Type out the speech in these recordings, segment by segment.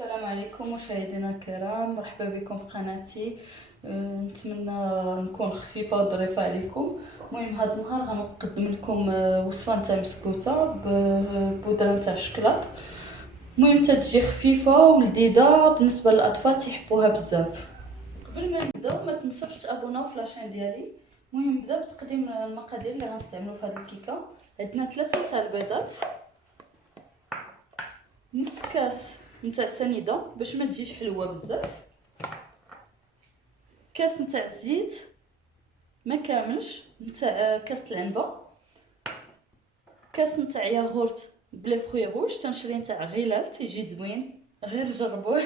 السلام عليكم مشاهدينا الكرام، مرحبا بكم في قناتي. نتمنى نكون خفيفه وظريفه عليكم. المهم هذا النهار غنقدم لكم وصفه نتاع مسكوته ببودره نتاع الشكلاط. المهم تتجي خفيفه ولذيذه بالنسبه للاطفال تيحبوها بزاف. قبل ما نبداو ما تنساوش تابوناو في لاشين ديالي. المهم نبدا بتقديم المقادير اللي غنستعملوا في هذه الكيكه. عندنا 3 تاع البيضات، نص كاس نتاع سنيده باش ما تجيش حلوه بزاف، كاس نتاع الزيت ما كاملش نتاع كاس العنبه، كاس نتاع ياغورت بلا فخوي روج تنشري نتاع غلال تيجي زوين غير جربوه،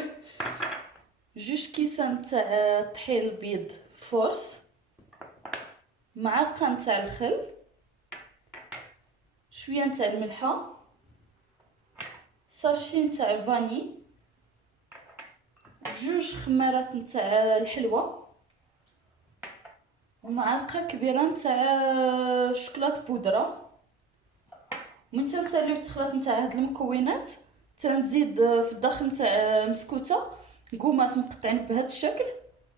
جوج كيسان نتاع طحين البيض فورس، معلقه نتاع الخل، شويه نتاع الملحه، ساشي نتاع فاني، جوج خمارات نتاع الحلوى، ومعلقه كبيره نتاع شوكولاط بودره. من تنساليو التخليط نتاع هاد المكونات تنزيد في الداخل نتاع مسكوته كوماس مقطعين بهذا الشكل،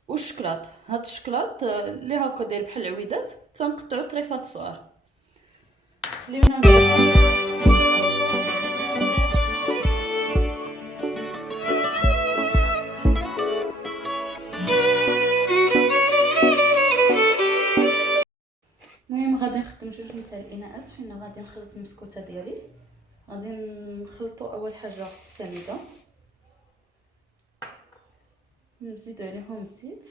والشكلاط هاد الشكلاط اللي هكا داير بحال العويدات تنقطعو طريفات صغار. خليونا نبداو. المهم غادي نخدم جوج نتاع الاناءات فين غادي نخلط المسكوته ديالي. غادي نخلطو اول حاجه السنيده، نزيدو عليهم الزيت،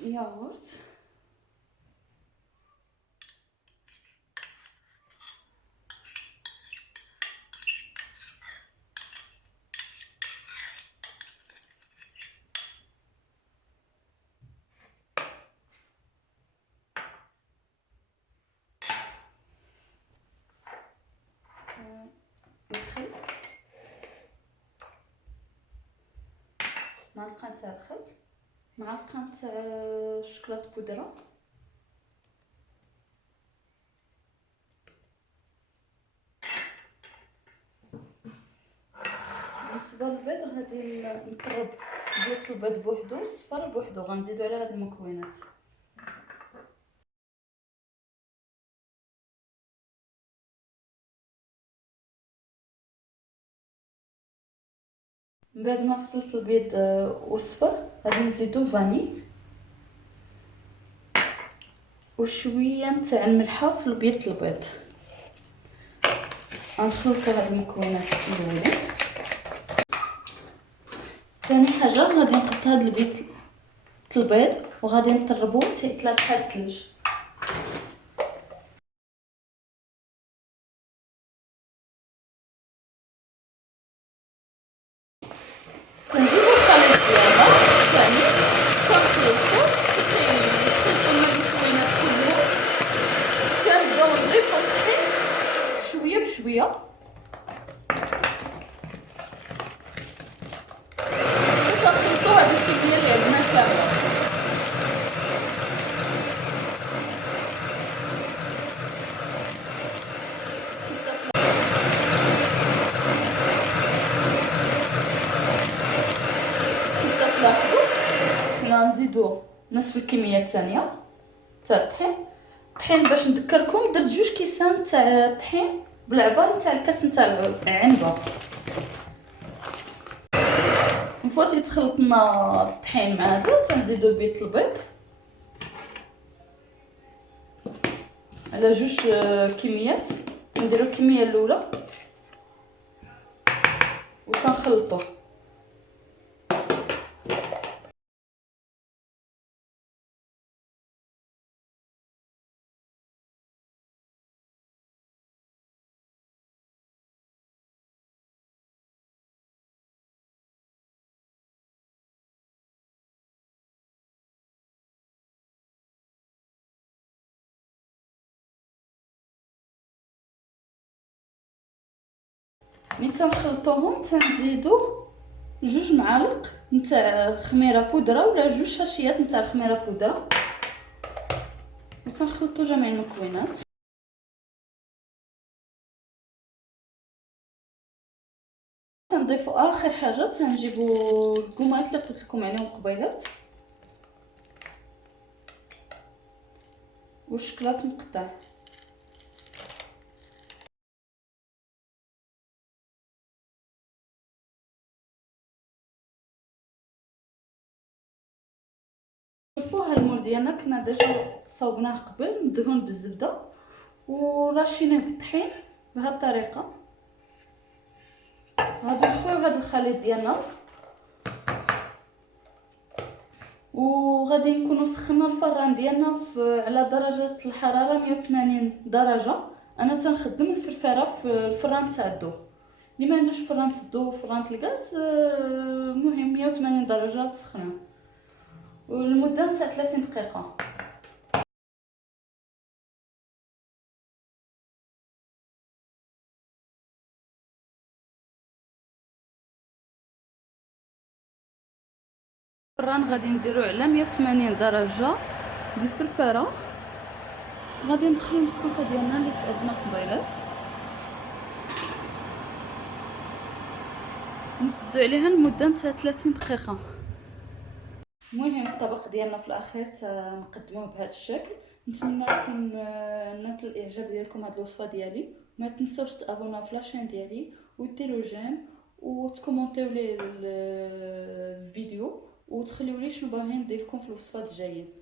ياغورت، الخل، معلقه نتاع الخل، معلقه نتاع الشوكولاط بودره، بالنسبه للبيض غادي نطرب بيض البيض بوحدو والصفر بوحدو، غنزيدو على هاد المكونات. من بعد ما فصلت البيض والصفر غادي نزيدو فاني وشويه نتاع الملحه في البيض البيض. غنخلطو هاد المكونات الاولين. ثاني حاجه غادي نحط هاد البيض وغادي نطربو حتى يطلع بحال الثلج. تنجيبو الخليط ديالنا ثاني تنخلطو حتى يخلطو مع المكونات كلهم، تنبداو نضيفو الطحين شويه بشويه وتنخلطو هاد الكميه اللي عندنا كامله. كيف تلاحظوا حنا نزيدو نصف الكميه الثانيه تاع الطحين باش نذكركم درت جوج كيسان تاع الطحين بالعبار نتاع الكاس نتاع العنبه. مفوت يتخلطنا الطحين مع هذا تنزيدو بيض البيض على جوج كميات، نديرو الكميه الاولى وتنخلطوه. من تنخلطوهم تنزيدو جوج معالق نتاع خميره بودره ولا جوج شاشيات نتاع الخميره بودره، وتنخلطوا جميع المكونات. تنضيفوا اخر حاجه، تنجيبوا الكمات اللي قلت لكم عليهم قبيلات والشكلاط مقطع. شوفوا ها المول ديالنا كنا ديجا صوبناه قبل مدهون بالزبده ورشيناه بالطحين بهذه الطريقه. غادي نخويو هذا الخليط ديالنا وغادي نكونوا سخنا الفران ديالنا على درجه الحراره 180 درجه. انا تنخدم الفرفره في الفران تاع الضو، اللي ما عندوش فران الضو فران الغاز المهم 180 درجه تسخنوه والمده تاع 30 دقيقه. الفران غادي نديرو على 180 درجه بالفرفره. غادي ندخلو المسكوته ديالنا اللي صعبنا قبيلات، نسدو عليها لمده تاع 30 دقيقه. المهم الطبق ديالنا في الاخير تنقدموه بهذا الشكل. نتمنى تكون نالت الاعجاب ديالكم هذه الوصفه ديالي. ما تنسوش تابوناو في لاشين ديالي وديروا جيم وتكومونتيو لي الفيديو وتخليو لي شنو باغيين ندير لكم في الوصفات الجايه.